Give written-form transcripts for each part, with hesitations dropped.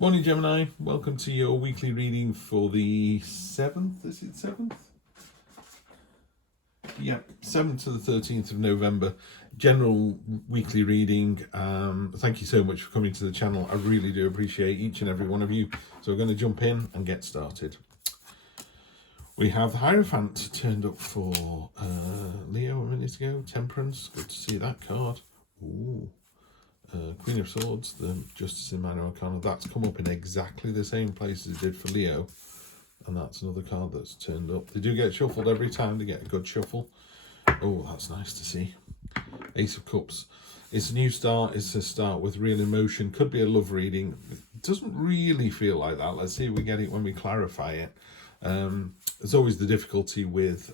Morning, Gemini. Welcome to your weekly reading for the 7th. Is it 7th? Yep, 7th to the 13th of November. General weekly reading. Thank you so much for coming to the channel. I really do appreciate each and every one of you. So we're going to jump in and get started. We have the Hierophant turned up for Leo a minute ago. Temperance. Good to see that card. Ooh. Queen of Swords, the Justice in Minor Arcana, that's come up in exactly the same place as it did for Leo, and that's another card that's turned up. They do get shuffled every time. They get a good shuffle. Oh, that's nice to see. Ace of Cups. It's a new start. It's a start with real emotion. Could be a love reading. It doesn't really feel like that. Let's see if we get it when we clarify it. There's always the difficulty with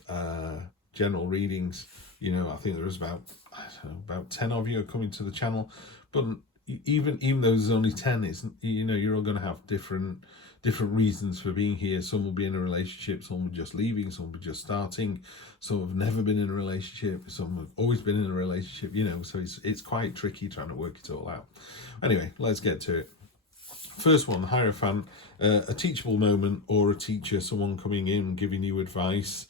general readings. You know, I think there's about 10 of you are coming to the channel, but even though there's only 10, it's, you know, you're all going to have different reasons for being here. Some will be in a relationship, some will be just leaving, some will be just starting, some have never been in a relationship, some have always been in a relationship, you know, so it's quite tricky trying to work it all out. Anyway, let's get to it. First one, Hierophant, a teachable moment or a teacher, someone coming in giving you advice.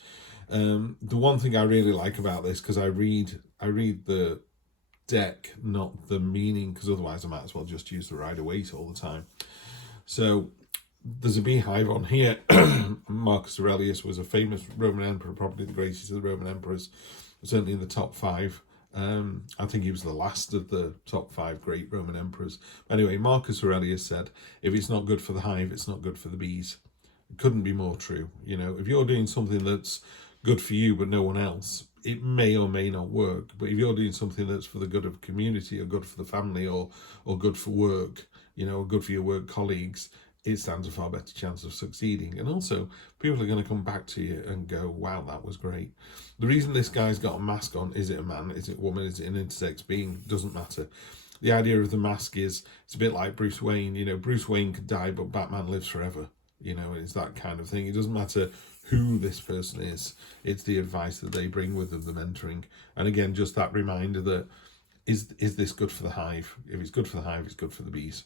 The one thing I really like about this, because I read the deck, not the meaning, because otherwise I might as well just use the Rider-Waite all the time. So there's a beehive on here. Marcus Aurelius was a famous Roman emperor, probably the greatest of the Roman emperors, certainly in the top 5. I think he was the last of the top 5 great Roman emperors. Anyway, Marcus Aurelius said, if it's not good for the hive, it's not good for the bees. It couldn't be more true. You know, if you're doing something that's good for you but no one else, it may or may not work. But if you're doing something that's for the good of the community or good for the family or good for work, you know, or good for your work colleagues, it stands a far better chance of succeeding. And also, people are going to come back to you and go, wow, that was great. The reason this guy's got a mask on, is it a man, is it a woman, is it an intersex being, doesn't matter. The idea of the mask is, it's a bit like Bruce Wayne. You know, Bruce Wayne could die, but Batman lives forever. You know, it's that kind of thing. It doesn't matter who this person is. It's the advice that they bring with them, the mentoring. And again, just that reminder that, is this good for the hive? If it's good for the hive, it's good for the bees.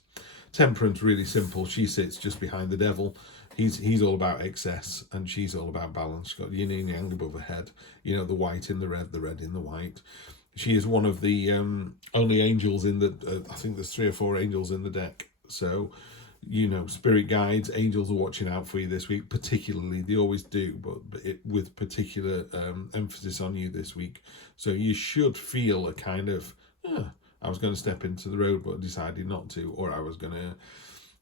Temperance, really simple. She sits just behind the devil. He's all about excess, and she's all about balance. She's got yin and yang above her head. You know, the white in the red in the white. She is one of the only angels in the, I think there's 3 or 4 angels in the deck. So, you know, spirit guides, angels are watching out for you this week, particularly. They always do, but with particular emphasis on you this week. So you should feel a kind of, I was going to step into the road but decided not to, or I was going to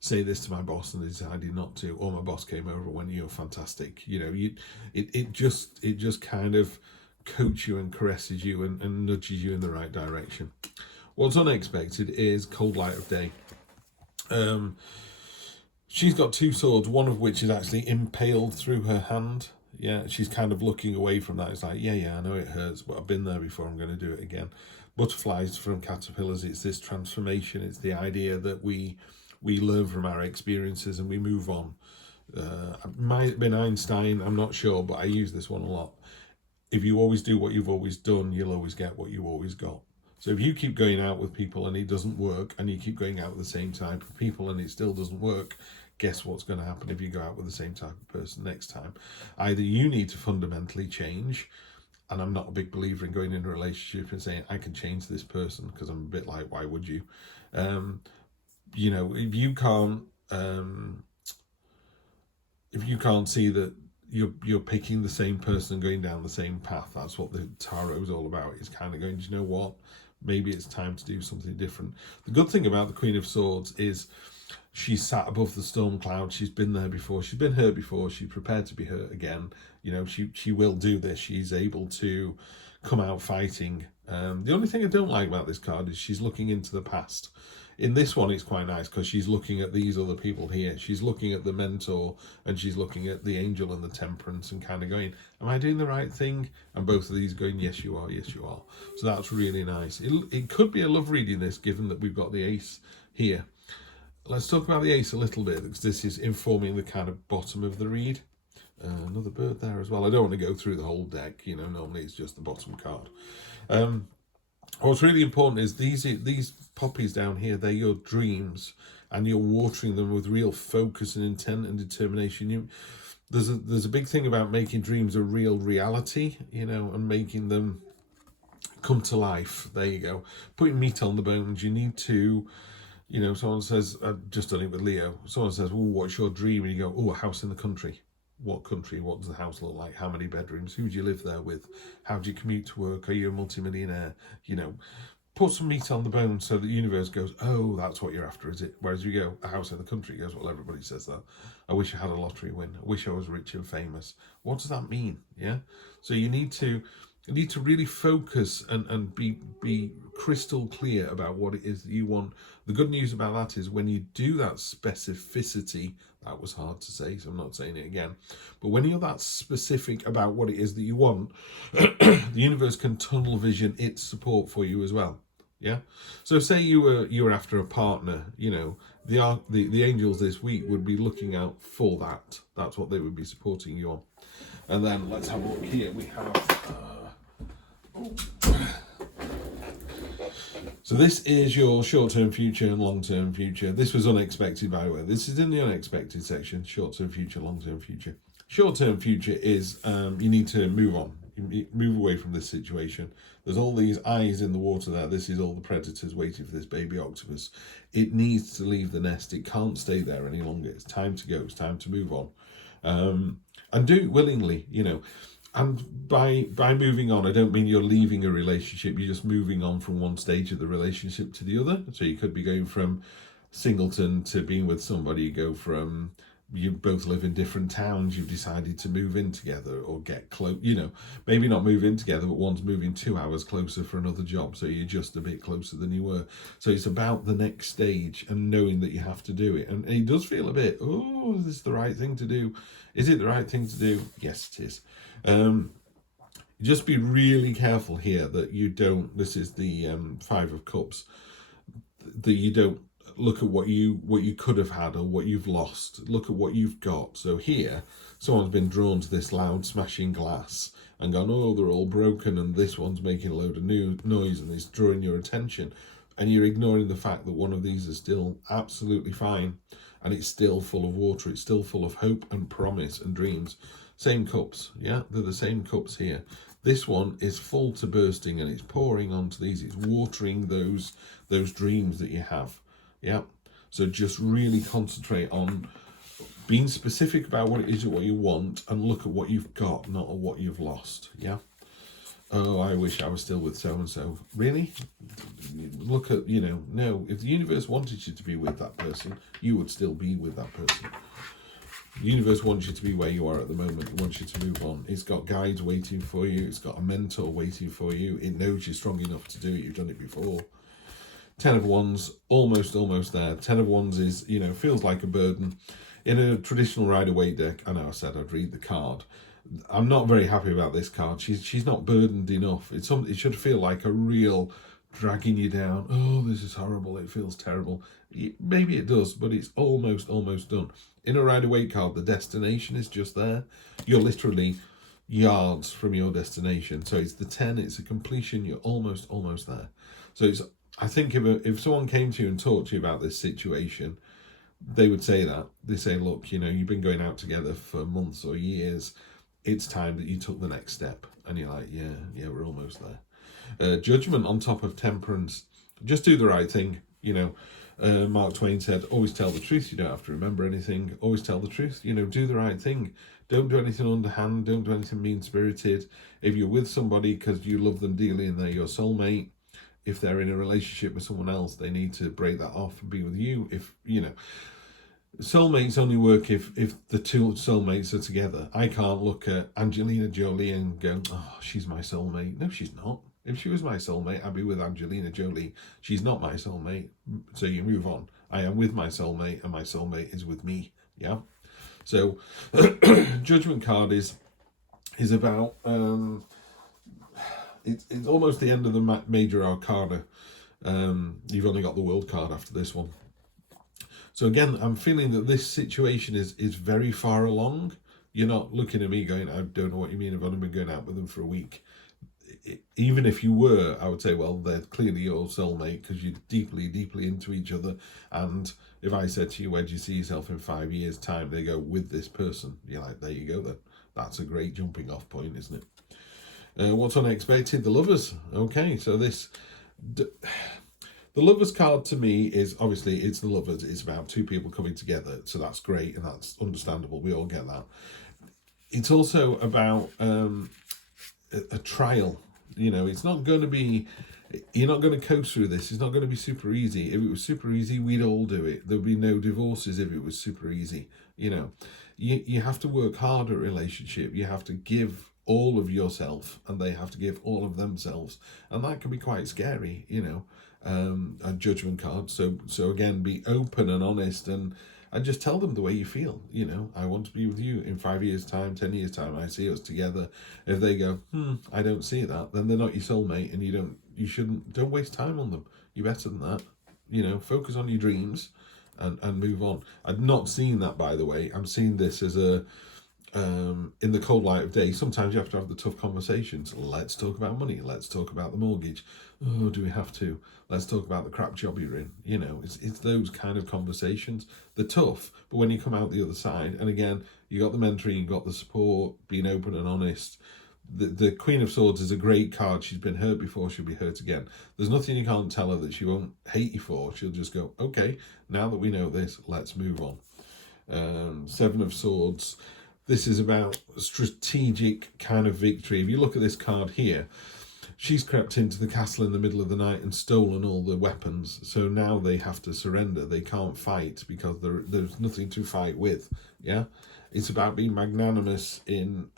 say this to my boss and decided not to, or my boss came over and went, you're fantastic. You know, it just kind of coaches you and caresses you and nudges you in the right direction. What's unexpected is cold light of day. She's got 2 swords, one of which is actually impaled through her hand. Yeah, she's kind of looking away from that. It's like, yeah, I know it hurts, but I've been there before, I'm going to do it again. Butterflies from caterpillars, it's this transformation. It's the idea that we learn from our experiences and we move on. It might have been Einstein, I'm not sure, but I use this one a lot. If you always do what you've always done, you'll always get what you always got. So if you keep going out with people and it doesn't work, and you keep going out with the same type of people and it still doesn't work, guess what's going to happen if you go out with the same type of person next time? Either you need to fundamentally change, and I'm not a big believer in going in a relationship and saying, I can change this person, because I'm a bit like, why would you? You know, if you can't see that you're picking the same person, going down the same path, that's what the tarot is all about. It's kind of going, do you know what? Maybe it's time to do something different. The good thing about the Queen of Swords is she's sat above the storm cloud. She's been there before. She's been hurt before. She's prepared to be hurt again. You know, she will do this. She's able to come out fighting. The only thing I don't like about this card is she's looking into the past. In this one, it's quite nice because she's looking at these other people here. She's looking at the mentor, and she's looking at the angel and the temperance, and kind of going, am I doing the right thing? And both of these going, yes, you are, yes, you are. So that's really nice. It could be a love reading, this, given that we've got the ace here. Let's talk about the ace a little bit, because this is informing the kind of bottom of the read. Another bird there as well. I don't want to go through the whole deck. You know, normally it's just the bottom card. What's really important is these poppies down here, they're your dreams. and you're watering them with real focus and intent and determination. There's a big thing about making dreams a real reality, and making them come to life. There you go. Putting meat on the bones. You need to, someone says, I've just done it with Leo. Someone says, "Oh, what's your dream?" And you go, "Oh, a house in the country." What country? What does the house look like? How many bedrooms? Who do you live there with? How do you commute to work? Are you a multimillionaire? Put some meat on the bone so the universe goes, "Oh, that's what you're after, is it?" Whereas you go, "A house in the country," goes, "Well, everybody says that. I wish I had a lottery win. I wish I was rich and famous." What does that mean? Yeah. So you need to really focus and be crystal clear about what it is that you want. The good news about that is when you do that specificity, that was hard to say, so I'm not saying it again, but when you're that specific about what it is that you want, the universe can tunnel vision its support for you as well. Yeah. So say you were after a partner, the angels this week would be looking out for that. That's what they would be supporting you on. And then let's have a look here. We have so this is your short-term future and long-term future. This was unexpected, by the way. This is in the unexpected section. Short-term future, long-term future. Short-term future is you need to move on. You move away from this situation. There's all these eyes in the water there. This is all the predators waiting for this baby octopus. It needs to leave the nest. It can't stay there any longer. It's time to go. It's time to move on. And do it willingly, And by moving on, I don't mean you're leaving a relationship. You're just moving on from one stage of the relationship to the other. So you could be going from singleton to being with somebody. You go from, you both live in different towns. You've decided to move in together or get close. Maybe not move in together, but one's moving 2 hours closer for another job. So you're just a bit closer than you were. So it's about the next stage and knowing that you have to do it. And it does feel a bit, oh, is this the right thing to do? Is it the right thing to do? Yes, it is. Just be really careful here that you don't, this is the 5 of Cups, that you don't look at what you could have had or what you've lost. Look at what you've got. So here, someone's been drawn to this loud smashing glass and gone, "Oh, they're all broken," and this one's making a load of noise and it's drawing your attention. And you're ignoring the fact that one of these is still absolutely fine and it's still full of water. It's still full of hope and promise and dreams. Same cups, yeah? They're the same cups here. This one is full to bursting and it's pouring onto these. It's watering those dreams that you have, yeah? So just really concentrate on being specific about what it is what you want and look at what you've got, not at what you've lost, yeah? "Oh, I wish I was still with so-and-so." Really? Look at, no, if the universe wanted you to be with that person, you would still be with that person. The universe wants you to be where you are at the moment. It wants you to move on. It's got guides waiting for you. It's got a mentor waiting for you. It knows you're strong enough to do it. You've done it before. 10 of Wands, almost there. 10 of Wands is, feels like a burden. In a traditional Rider-Waite deck, I know I said I'd read the card. I'm not very happy about this card. She's not burdened enough. It should feel like a real dragging you down. "Oh, this is horrible. It feels terrible." Maybe it does, but it's almost done. In a Rider-Waite card, the destination is just there. You're literally yards from your destination. So it's the 10, it's a completion. You're almost there. So I think if someone came to you and talked to you about this situation, they would say that. They say, "Look, you've been going out together for months or years. It's time that you took the next step." And you're like, yeah, we're almost there. Judgment on top of Temperance. Just do the right thing. Mark Twain said, "Always tell the truth. You don't have to remember anything. Always tell the truth. Do the right thing. Don't do anything underhand. Don't do anything mean-spirited. If you're with somebody because you love them dearly and they're your soulmate, if they're in a relationship with someone else, they need to break that off and be with you. If, soulmates only work if the two soulmates are together. I can't look at Angelina Jolie and go, "Oh, she's my soulmate." No, she's not. If she was my soulmate, I'd be with Angelina Jolie. She's not my soulmate, so you move on. I am with my soulmate, and my soulmate is with me, yeah? So, Judgment card is about, it's almost the end of the major arcana. You've only got the World card after this one. So again, I'm feeling that this situation is very far along. You're not looking at me going, "I don't know what you mean. I've only been going out with them for a week." even if you were, I would say, well, they're clearly your soulmate because you're deeply, deeply into each other. And if I said to you, where do you see yourself in 5 years' time? They go, with this person. You're like, there you go then. That's a great jumping off point, isn't it? What's unexpected? The Lovers. Okay, so this... The Lovers card to me is, obviously, it's the Lovers. It's about two people coming together. So that's great and that's understandable. We all get that. It's also about a trial. You know, it's not going to be... You're not going to coast through this. It's not going to be super easy. If it was super easy, we'd all do it. There'd be no divorces if it was super easy. You know, you have to work hard at a relationship. You have to give all of yourself and they have to give all of themselves. And that can be quite scary, you know, a judgment card. So again, be open and honest and just tell them the way you feel. You know, I want to be with you in 5 years' time, 10 years' time. I see us together. If they go, I don't see that, then they're not your soulmate, and don't waste time on them. You're better than that. You know, focus on your dreams and move on. I'm not seeing that, by the way. I'm seeing this as in the cold light of day. Sometimes you have to have the tough conversations. Let's talk about money. Let's talk about the mortgage. Oh, do we have to? Let's talk about the crap job you're in. You know, it's those kind of conversations. They're tough, but when you come out the other side, and again, you got the mentoring, you got the support, being open and honest. The Queen of Swords is a great card. She's been hurt before, she'll be hurt again. There's nothing you can't tell her that she won't hate you for. She'll just go, okay, now that we know this, let's move on. Seven of Swords. This is about strategic kind of victory. If you look at this card here, she's crept into the castle in the middle of the night and stolen all the weapons. So now they have to surrender. They can't fight because there's nothing to fight with. Yeah, it's about being magnanimous in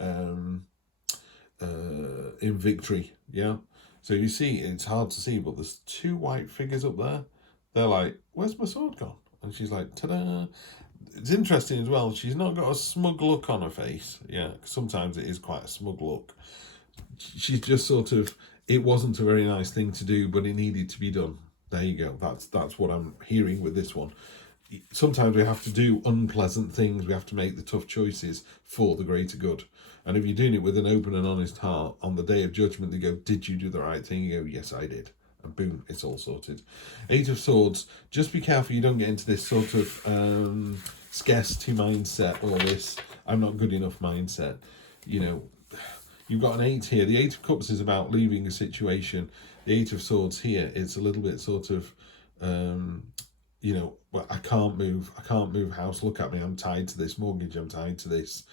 victory. Yeah. So you see, it's hard to see, but there's two white figures up there. They're like, "Where's my sword gone?" And she's like, "Ta-da!" It's interesting as well. She's not got a smug look on her face. Yeah, sometimes it is quite a smug look. She's just sort of, it wasn't a very nice thing to do, but it needed to be done. There you go. That's what I'm hearing with this one. Sometimes we have to do unpleasant things. We have to make the tough choices for the greater good. And if you're doing it with an open and honest heart, on the day of judgment, they go, did you do the right thing? You go, yes, I did. And boom, it's all sorted. Eight of Swords. Just be careful you don't get into this sort of scarcity mindset or this I'm not good enough mindset. You know, you've got an 8 here. The 8 of Cups is about leaving a situation. The 8 of Swords here, it's a little bit sort of, you know, well, I can't move house. Look at me. I'm tied to this mortgage. I'm tied to this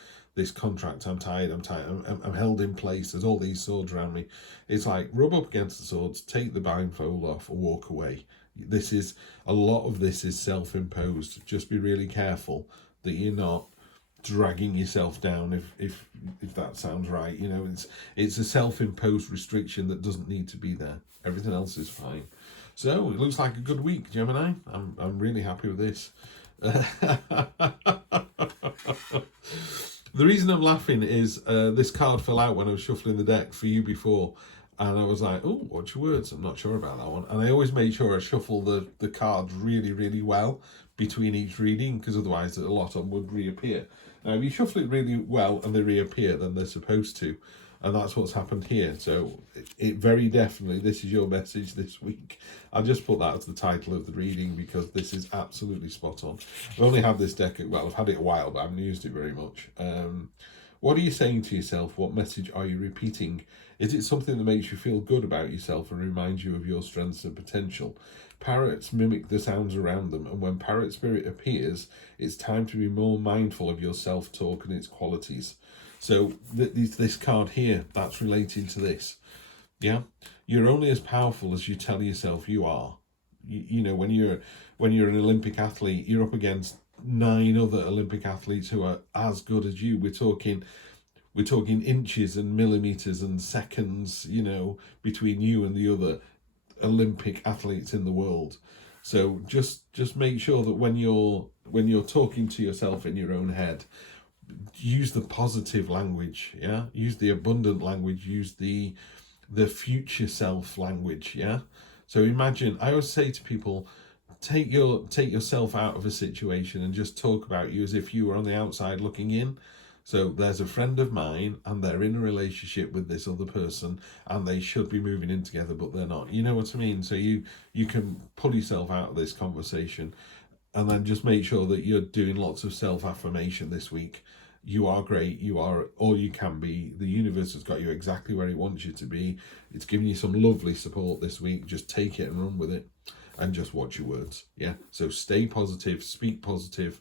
contract. I'm tied. I'm held in place. There's all these swords around me. It's like, rub up against the swords, take the blindfold off and walk away. A lot of this is self-imposed. Just be really careful that you're not dragging yourself down, if that sounds right. You know, it's a self-imposed restriction that doesn't need to be there. Everything else is fine. So it looks like a good week, Gemini. I'm really happy with this. The reason I'm laughing is this card fell out when I was shuffling the deck for you before, and I was like, oh, what's your words? I'm not sure about that one. And I always make sure I shuffle the cards really, really well between each reading, because otherwise a lot of them would reappear. Now, if you shuffle it really well and they reappear, then they're supposed to. And that's what's happened here. So it very definitely, this is your message this week. I'll just put that as the title of the reading because this is absolutely spot on. I've only had this deck, well, I've had it a while, but I haven't used it very much. What are you saying to yourself? What message are you repeating? Is it something that makes you feel good about yourself and reminds you of your strengths and potential? Parrots mimic the sounds around them, and when parrot spirit appears, it's time to be more mindful of your self-talk and its qualities. So this card here, that's relating to this. Yeah, you're only as powerful as you tell yourself you are. You know, when you're an Olympic athlete, you're up against 9 other Olympic athletes who are as good as you. We're talking inches and millimeters and seconds, you know, between you and the other Olympic athletes in the world. So just make sure that when you're talking to yourself in your own head, use the positive language. Yeah, use the abundant language. Use the future self language. Yeah. So imagine, I always say to people, take yourself out of a situation and just talk about you as if you were on the outside looking in. So there's a friend of mine and they're in a relationship with this other person and they should be moving in together, but they're not. You know what I mean? So you can pull yourself out of this conversation, and then just make sure that you're doing lots of self-affirmation this week. You are great. You are all you can be. The universe has got you exactly where it wants you to be. It's giving you some lovely support this week. Just take it and run with it, and just watch your words. Yeah. So stay positive, speak positive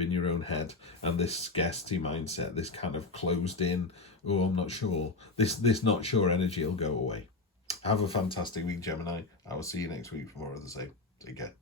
in your own head. And this scarcity mindset, this kind of closed in, oh, I'm not sure, this not sure energy will go away. Have a fantastic week, Gemini. I will see you next week for more of the same. Take care.